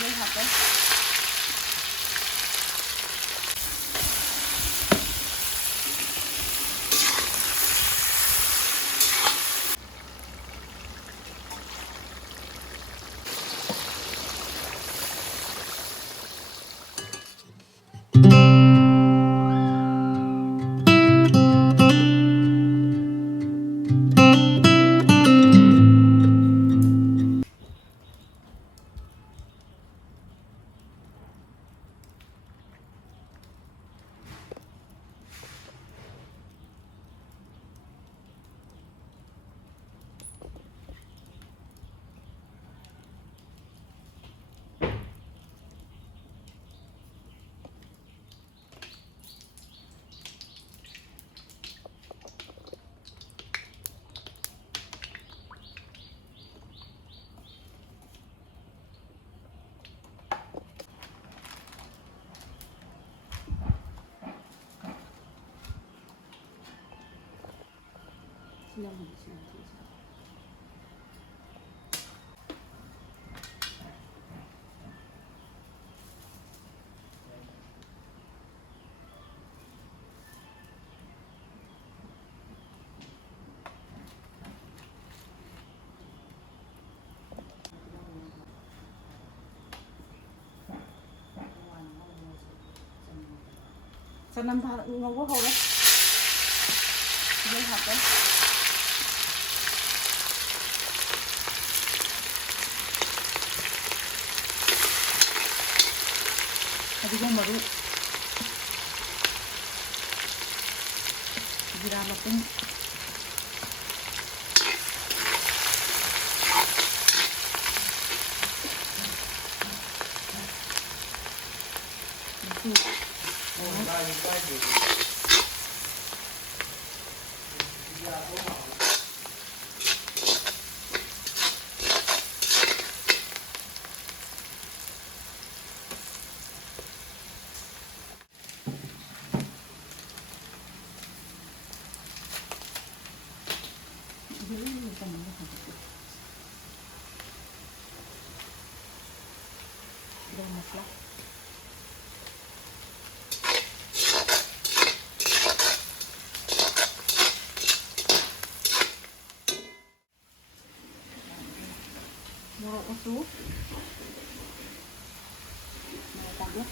ไม่หักเลยยังไม่ใช่ฉันนำพางงก็เขาเลยไม่หักเลยTadi gua baru diramatin dan maslah muruk usuh mau tambah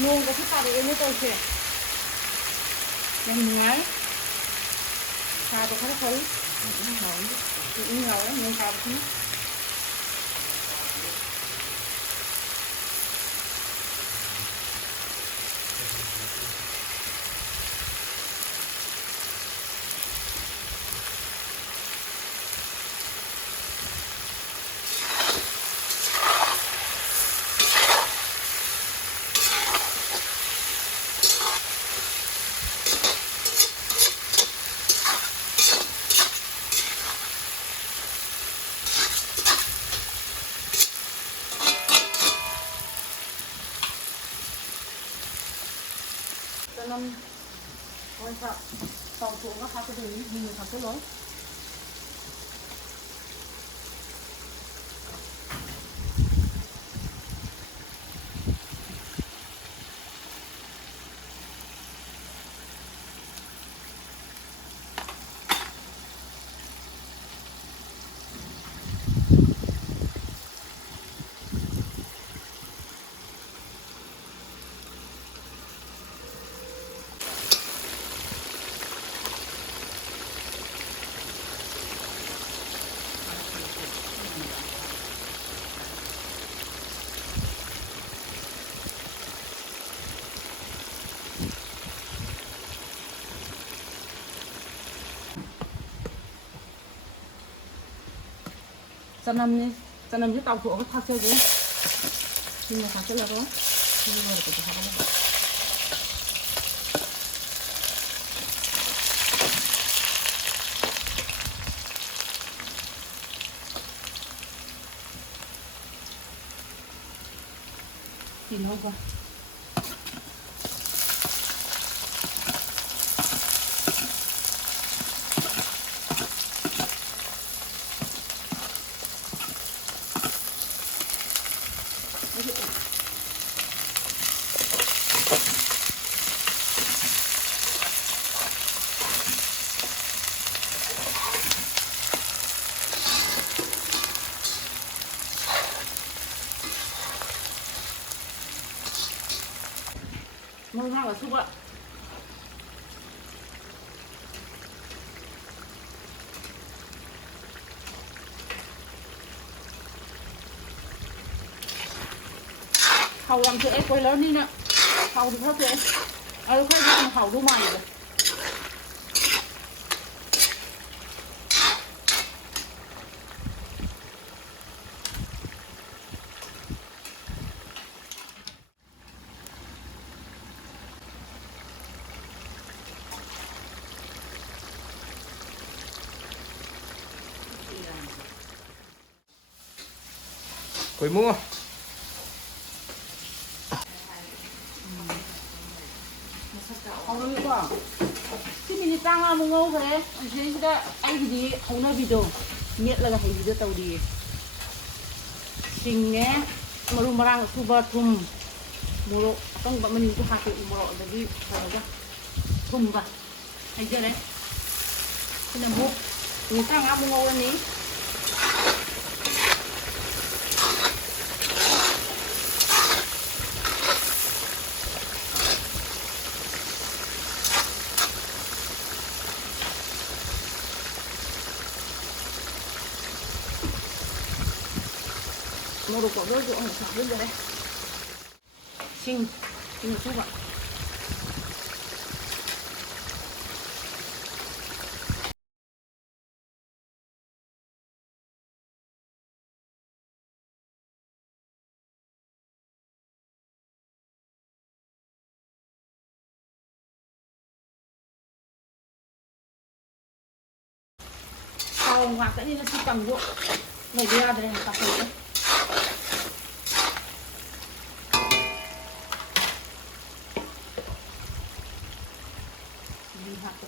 nung cái pha để em tôi kìa mình ngái pha cho nó thấy cũng nổi cũng ngầu lắm nhưng pha được năm quan trọng tàu xuống nó khá cái gì khá cái lối ꯆꯅꯝꯅꯤ ꯆꯅꯝꯁꯦ ꯇꯥꯎꯊꯣꯛꯑꯒ ꯊꯥꯛꯆꯒꯦ ꯁꯤꯡꯅ ꯊꯥꯛꯆꯜꯂꯔꯣꯏ ꯁꯤꯡ ꯂꯣꯏꯔꯛꯄꯗ ꯊꯥꯛꯑꯒ ꯇꯤꯜꯍꯧꯒ ꯃꯔꯨ ꯑꯁꯨꯕ ꯊꯥꯎ ꯌꯥꯝ ꯊꯣꯛꯑꯦ ꯀꯣꯏꯂꯔꯅꯤꯅ ꯊꯥꯎꯗꯤ ꯈꯔ ꯊꯣꯛꯑꯦ ꯑꯗꯨ ꯈꯔꯗꯤ ꯑꯗꯨꯝ ꯍꯥꯎꯗꯧ ꯃꯥꯜꯂꯦꯗ Quỳ mua ꯍꯧꯔꯒꯦꯀꯣ ꯁꯤ ꯃꯤꯅꯤꯠ 30ꯃꯨꯛ ꯉꯧꯈ꯭ꯔꯦ ꯁꯤꯗꯩꯁꯤꯗ ꯑꯩꯒꯤꯗꯤ ꯍꯧꯅꯕꯤꯗꯣ ꯃꯦꯠꯂꯒ ꯍꯩꯕꯤꯗꯣ ꯇꯧꯔꯤꯌꯦ ꯁꯤꯡꯅꯦ ꯃꯔꯨ ꯃꯔꯥꯡ ꯑꯁꯨꯕ ꯊꯨꯝ ꯃꯣꯔꯣꯛ ꯑꯀꯪꯕ ꯑꯃꯅꯤꯁꯨ ꯍꯥꯞꯄꯦ ꯃꯣꯔꯣꯛ ꯑꯗꯒꯤ ꯀꯩꯅꯣꯒ ꯊꯨꯝꯒ ꯍꯩꯖꯔꯦ ꯁꯤꯅ ꯑꯃꯨꯛ ꯃꯤꯅꯤꯠ 30ꯃꯨꯛ ꯉꯧꯔꯅꯤ ꯃꯣꯔꯣꯛ ꯄꯥꯎꯗꯔꯁꯨ ꯑꯃꯨꯛ ꯍꯥꯞꯆꯤꯟꯖꯔꯦ ꯁꯤꯡ ꯑꯁꯨꯕ ꯊꯥꯎ ꯉꯥꯛꯇꯅꯤꯅ ꯁꯤ ꯀꯪꯕꯨ ꯂꯩꯕ ꯌꯥꯗ꯭ꯔꯦ ꯇꯥꯛꯄꯤꯒꯦ ꯍꯥꯞꯄꯦ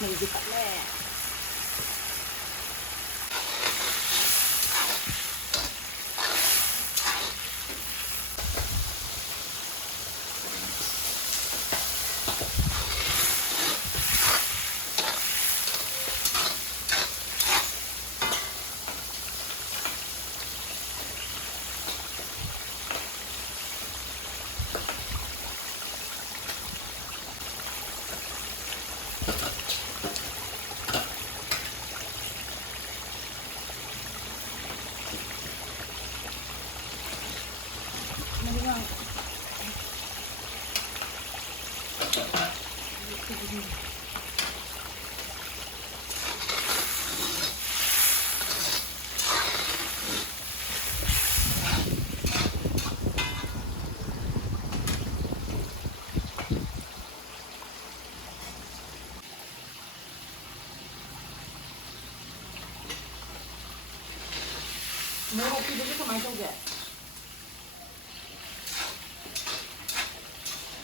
ꯃꯩꯁꯦ ꯇꯠꯂꯦ ꯃꯣꯔꯣꯛ ꯄꯤꯕꯁꯦ ꯀꯃꯥꯏꯅ ꯇꯧꯒꯦ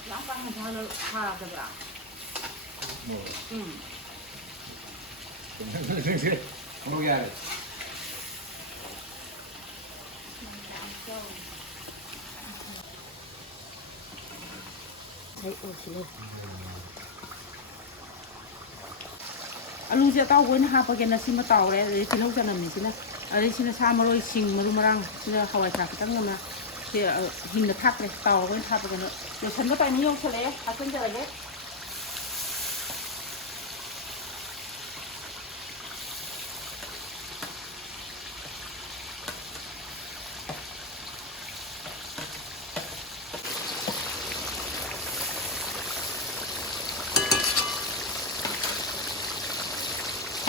ꯌꯥꯝ ꯀꯟꯅ ꯊꯥꯗꯕ꯭ꯔꯥ Không ra được. ꯑꯂꯨꯁꯦ ꯑꯇꯥꯎꯕ ꯑꯣꯏꯅ ꯍꯥꯞꯄꯒꯦꯅ ꯁꯤꯃ ꯇꯥꯎꯔꯦ ꯑꯗꯩ ꯇꯤꯜꯍꯧ ꯆꯅꯝꯅꯤ ꯁꯤꯅ ꯑꯗꯩ ꯁꯤꯅ ꯁꯥ ꯃꯔꯣꯏ ꯁꯤꯡ ꯃꯔꯨ ꯃꯔꯥꯡ ꯁꯤꯅ ꯍꯋꯥꯏ ꯊꯔꯥꯛ ꯈꯤꯇꯪ ꯑꯃ ꯁꯤ ꯍꯤꯡꯅ ꯊꯥꯛꯇ꯭ꯔꯦ ꯇꯥꯎꯔꯒ ꯑꯣꯏꯅ ꯊꯥꯛꯄꯒꯅ ꯂꯣꯏꯁꯟꯕ timing ꯌꯧꯁꯜꯂꯛꯑꯦ ꯍꯥꯞꯆꯤꯟꯖꯔꯒꯦ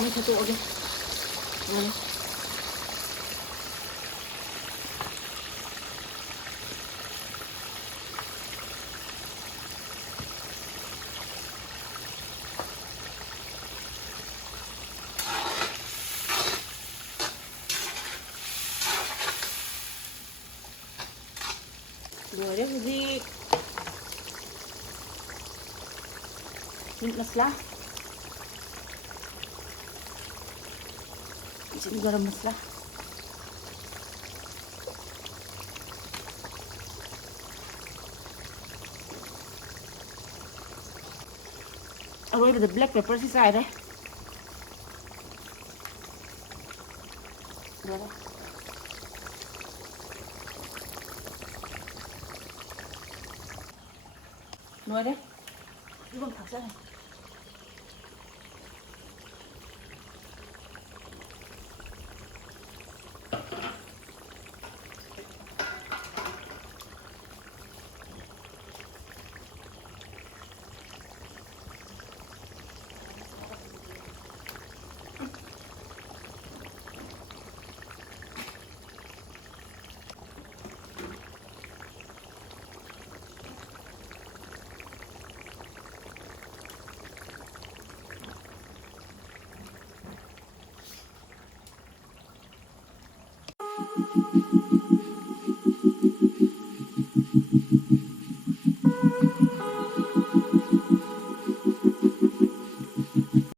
Ang totoo din. Ano? Boleh jadi maslah. Di sini garam maslah. Away with the black pepper side, eh? Boleh. Nuôi đấy. Cứ bằng thẳng ra này.